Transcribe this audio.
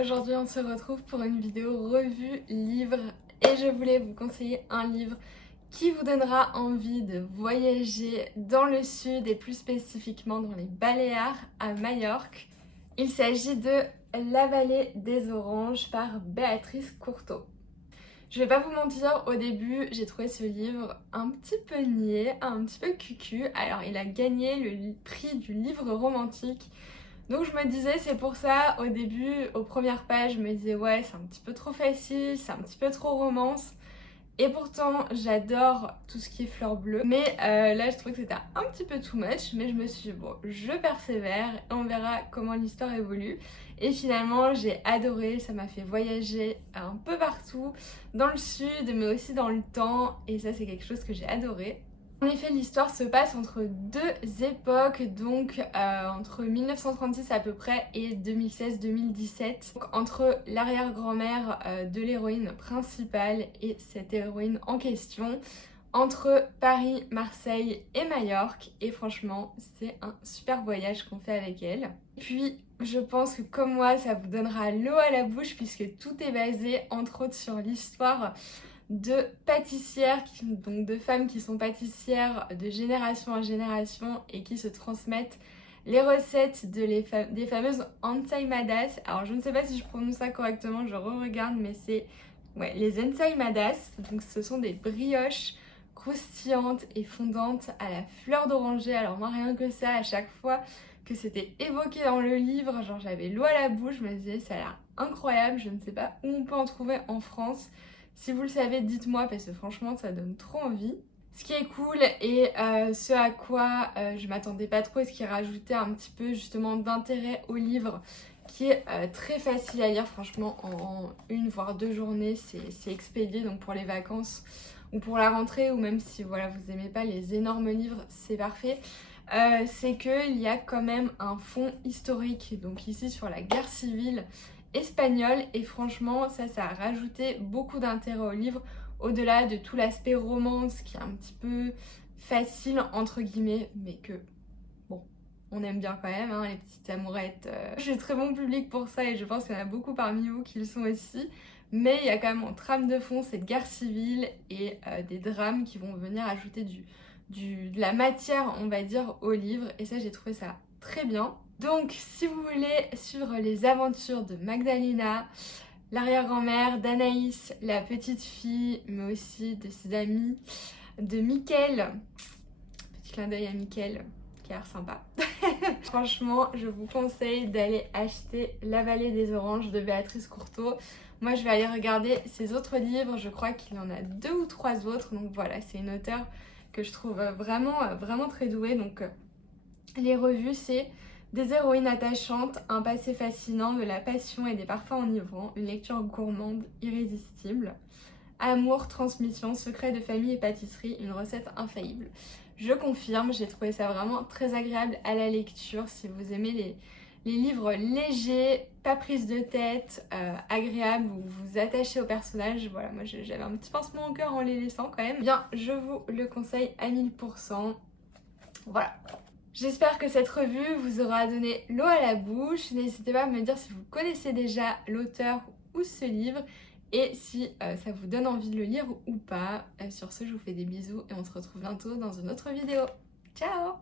aujourd'hui on se retrouve pour une vidéo revue livre et je voulais vous conseiller un livre qui vous donnera envie de voyager dans le sud et plus spécifiquement dans les Baléares à Majorque. Il s'agit de La vallée des oranges par Béatrice Courteau. Je vais pas vous mentir, au début j'ai trouvé ce livre un petit peu niais, un petit peu cucu. Alors il a gagné le prix du livre romantique. Donc je me disais, c'est pour ça, au début, aux premières pages, je me disais ouais, c'est un petit peu trop facile, c'est un petit peu trop romance. Et pourtant, j'adore tout ce qui est fleurs bleues. Mais là, je trouvais que c'était un petit peu too much. Mais je me suis dit, bon, je persévère et on verra comment l'histoire évolue. Et finalement, j'ai adoré. Ça m'a fait voyager un peu partout, dans le sud, mais aussi dans le temps. Et ça, c'est quelque chose que j'ai adoré. En effet, l'histoire se passe entre deux époques, donc entre 1936 à peu près et 2016-2017. Entre l'arrière-grand-mère de l'héroïne principale et cette héroïne en question, entre Paris, Marseille et Majorque. Et franchement, c'est un super voyage qu'on fait avec elle. Puis, je pense que comme moi, ça vous donnera l'eau à la bouche puisque tout est basé entre autres sur l'histoire de pâtissières, donc de femmes qui sont pâtissières de génération en génération et qui se transmettent les recettes des fameuses ensaimadas. Alors je ne sais pas si je prononce ça correctement, je re-regarde, mais c'est les ensaimadas. Donc ce sont des brioches croustillantes et fondantes à la fleur d'oranger. Alors moi rien que ça, à chaque fois que c'était évoqué dans le livre, genre j'avais l'eau à la bouche, je me disais ça a l'air incroyable, je ne sais pas où on peut en trouver en France. Si vous le savez, dites-moi parce que franchement, ça donne trop envie. Ce qui est cool et ce à quoi je m'attendais pas trop et ce qui rajoutait un petit peu justement d'intérêt au livre qui est très facile à lire, franchement en une voire deux journées c'est expédié, donc pour les vacances ou pour la rentrée ou même si voilà, vous aimez pas les énormes livres, c'est parfait. C'est qu'il y a quand même un fond historique, donc ici sur la guerre civile espagnole, et franchement ça a rajouté beaucoup d'intérêt au livre au-delà de tout l'aspect romance qui est un petit peu facile entre guillemets mais que bon on aime bien quand même hein, les petites amourettes. J'ai très bon public pour ça et je pense qu'il y en a beaucoup parmi vous qui le sont aussi, mais il y a quand même en trame de fond cette guerre civile et des drames qui vont venir ajouter de la matière on va dire au livre, et ça j'ai trouvé ça très bien. Donc si vous voulez suivre les aventures de Magdalena, l'arrière-grand-mère, d'Anaïs, la petite fille, mais aussi de ses amis, de Mickaël, petit clin d'œil à Mickaël qui a l'air sympa. Franchement, je vous conseille d'aller acheter La vallée des oranges de Béatrice Courteau. Moi je vais aller regarder ses autres livres, je crois qu'il y en a 2 ou 3 autres, donc voilà, c'est une auteure que je trouve vraiment très douée. Donc les revues, c'est des héroïnes attachantes, un passé fascinant, de la passion et des parfums enivrants, une lecture gourmande irrésistible, amour, transmission, secrets de famille et pâtisserie, une recette infaillible. Je confirme, j'ai trouvé ça vraiment très agréable à la lecture. Si vous aimez les livres légers, pas prise de tête, agréables, où vous vous attachez aux personnages, voilà, moi j'avais un petit pincement au cœur en les laissant quand même. Bien, je vous le conseille à 1000%. Voilà. J'espère que cette revue vous aura donné l'eau à la bouche. N'hésitez pas à me dire si vous connaissez déjà l'auteur ou ce livre et si ça vous donne envie de le lire ou pas. Sur ce, je vous fais des bisous et on se retrouve bientôt dans une autre vidéo. Ciao!